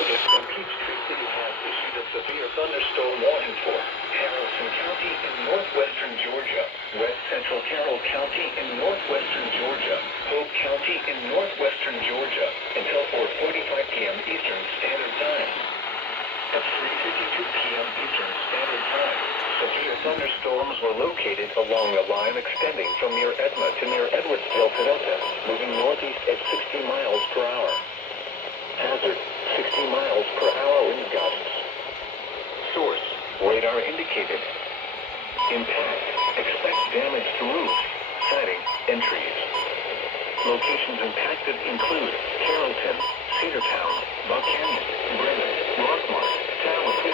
notice that Peachtree City has issued a severe thunderstorm warning for Harrison County in northwestern Georgia, West Central Carroll County in northwestern Georgia, Hope County in northwestern Georgia, until 4:45 p.m. Eastern Standard Time. At 3:52 p.m. Eastern Standard Time, severe thunderstorms were located along the line extending from near Edna to near Edwardsville, Pennsylvania, moving northeast at 60 miles per hour. Hazard, 60 miles per hour wind gusts. Source, radar indicated. Impact, expect damage to roofs, siding, and trees. Locations impacted include Carrollton, Cedartown, Buck Canyon, Brennan, Rockmart, Tallahassee,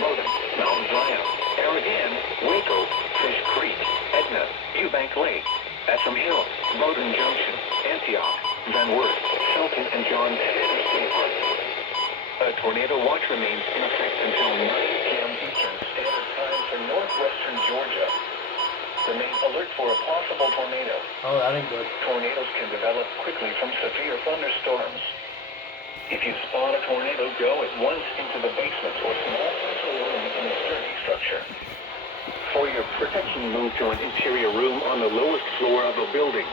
Bowdoin, Mount Zion, Aragon, Waco, Fish Creek, Edna, Eubank Lake, Esham Hill, Bowdoin Junction, Antioch, Van Wert, Shelton, and John Tanner State Park. A tornado watch remains in effect until 9 p.m. Eastern Standard Time for northwestern Georgia. Remain alert for a possible tornado. Oh, that ain't good. Tornadoes can develop quickly from severe thunderstorms. If you spot a tornado, go at once into the basement or small central room in a sturdy structure. For your protection, move to an interior room on the lowest floor of a building.